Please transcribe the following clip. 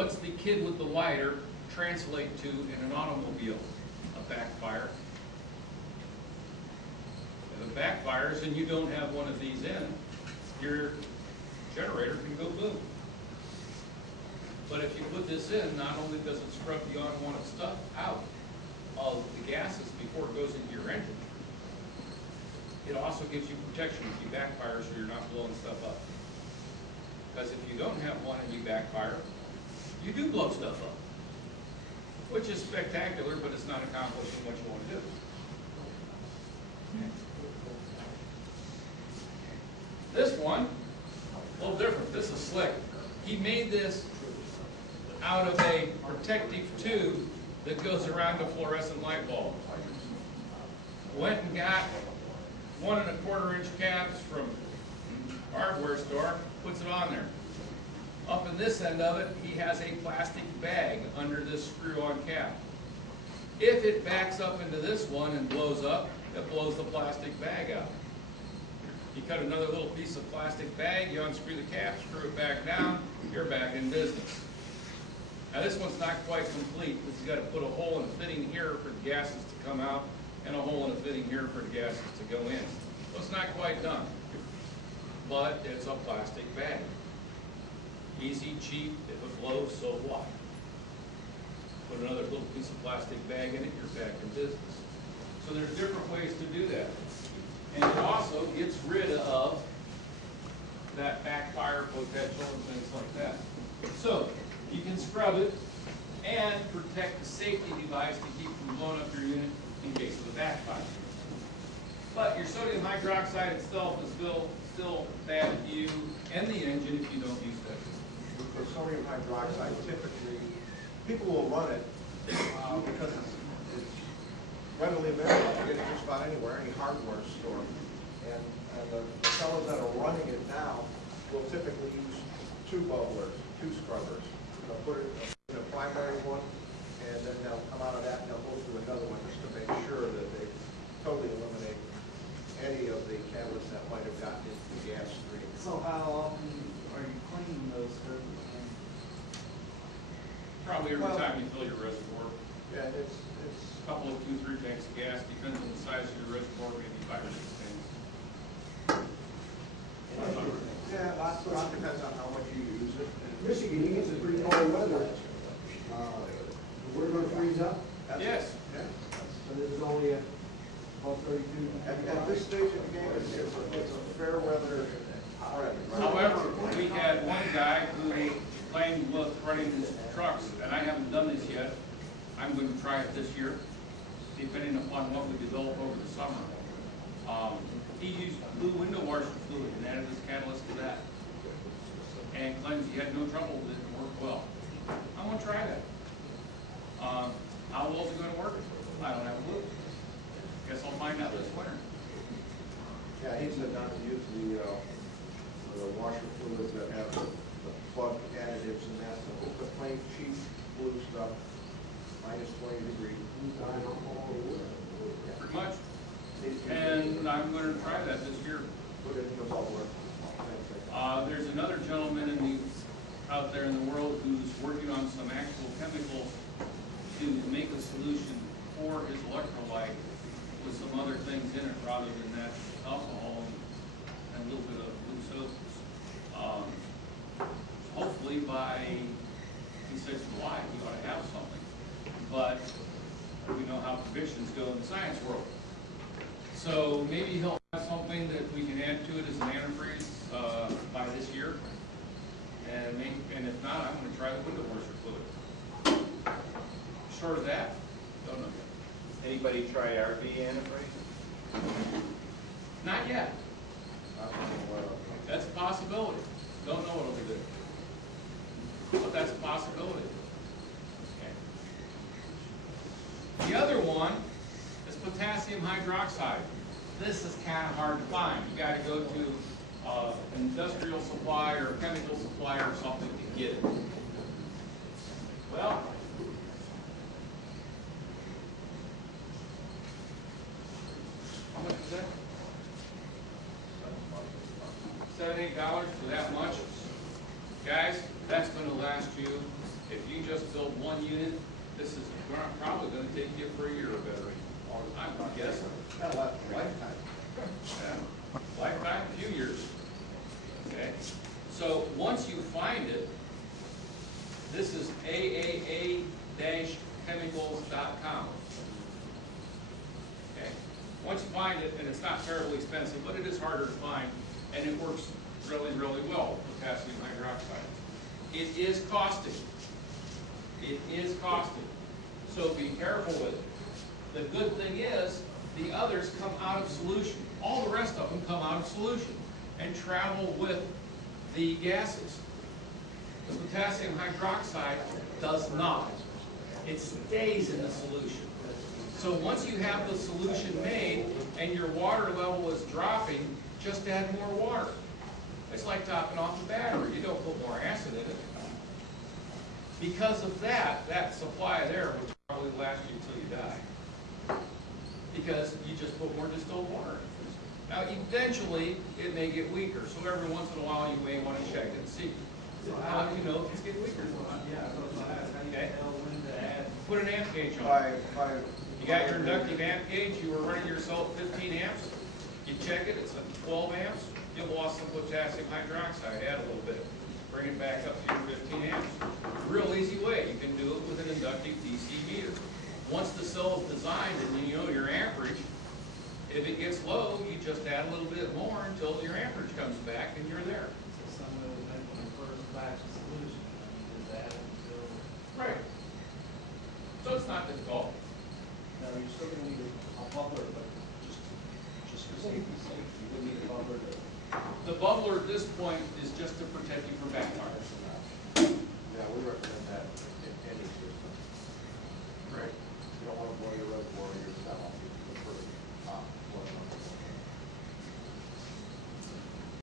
What's the kid with the lighter translate to in an automobile? A backfire. If it backfires and you don't have one of these in, your generator can go boom. But if you put this in, not only does it scrub the unwanted stuff out of the gases before it goes into your engine, it also gives you protection if you backfire so you're not blowing stuff up. Because if you don't have one and you backfire, you do blow stuff up, which is spectacular, but it's not accomplishing what you want to do. This one, a little different. This is slick. He made this out of a protective tube that goes around a fluorescent light bulb. Went and got 1 1/4 inch caps from a hardware store, puts it on there. Up in this end of it, he has a plastic bag under this screw-on cap. If it backs up into this one and blows up, it blows the plastic bag out. You cut another little piece of plastic bag, you unscrew the cap, screw it back down, you're back in business. Now this one's not quite complete because you've got to put a hole in a fitting here for the gases to come out and a hole in a fitting here for the gases to go in. So it's not quite done, but it's a plastic bag. Easy, cheap, if it blows, so what? Put another little piece of plastic bag in it, you're back in business. So there's different ways to do that. And it also gets rid of that backfire potential and things like that. So you can scrub it and protect the safety device to keep from blowing up your unit in case of a backfire. But your sodium hydroxide itself is still bad for you and the engine if you don't use that. For sodium hydroxide, typically, people will run it because it's readily available. You get it just about anywhere, any hardware store. And the fellows that are running it now will typically use 2 bubblers, 2 scrubbers. They'll put it in a primary one, and then they'll come out of that and they'll go through another one just to make sure that they totally eliminate any of the catalysts that might have gotten into the gas stream. So how often are you cleaning those scrubbers? Probably every time you fill your reservoir. Yeah, it's A couple of 2, 3 tanks of gas, depends on the size of your reservoir, maybe 5 or 6 tanks. yeah, lots of it depends on how much you use it. Michigan, you get some pretty cold weather. We're going to freeze up. Yes. Yeah. So this is only about 32. At this stage of the game, it's a fair weather. However, we had one guy who claimed running his trucks, and I haven't done this yet. I'm going to try it this year, depending upon what we develop over the summer. He used blue window washer fluid and added his catalyst to that, and claims he had no trouble with it and worked well. I'm going to try that. How well is it going to work? I don't have a clue. Guess I'll find out this winter. Yeah, he said not to use the washer fluids that have the plug additives and that. So the plain cheap blue stuff, minus 20 degrees. Pretty much. And I'm going to try that this year. Put it in the bubbler. There's another gentleman out there in the world who's working on some actual chemicals to make a solution for his electrolyte with some other things in it rather than that alcohol and a little bit of blue soap. Hopefully by, he says July, we ought to have something. But we know how predictions go in the science world. So maybe he'll have something that we can add to it as an antifreeze by this year. And if not, I'm going to try the window washer fluid. Short of that, don't know. Anybody try RV antifreeze? Not yet. That's a possibility. Don't know what it'll do. But that's a possibility. Okay. The other one is potassium hydroxide. This is kind of hard to find. You got to go to an industrial supply or a chemical supply or something to get it. Well, how much is that? $7, $8 for that much. Guys, that's gonna last you, if you just build one unit, this is probably gonna take you for a year or better. I'm guessing. That'll last a lifetime. Yeah. Lifetime, a few years. Okay? So once you find it, this is aaa-chemicals.com. Okay? Once you find it, and it's not terribly expensive, but it is harder to find, and it works really, really well, potassium hydroxide. It is caustic. It is caustic. So be careful with it. The good thing is, the others come out of solution. All the rest of them come out of solution and travel with the gases. The potassium hydroxide does not. It stays in the solution. So once you have the solution made and your water level is dropping, just add more water. It's like topping off a battery. You don't put more acid in it. Because of that, that supply there will probably last you until you die. Because you just put more distilled water in. Now, eventually, it may get weaker, so every once in a while, you may want to check and see. How do you know if it's getting weaker? Yeah, so how do you tell when to add? Put an amp gauge on. You got your inductive amp gauge, you were running yourself 15 amps, you check it, it's at 12 amps, you've lost some potassium hydroxide, add a little bit. Bring it back up to your 15 amps. Real easy way, you can do it with an inductive DC meter. Once the cell is designed and you know your amperage, if it gets low, you just add a little bit more until your amperage comes back and you're there. So some will make the first batch of solution, and you just add it until. Right. So it's not difficult. Now, you're still gonna need a bubbler, but just for safety's sake, you would need a bubbler to. The bubbler at this point is just to protect you from backfires. Yeah, we recommend that in any system. Right. You don't want to blow your reservoir or your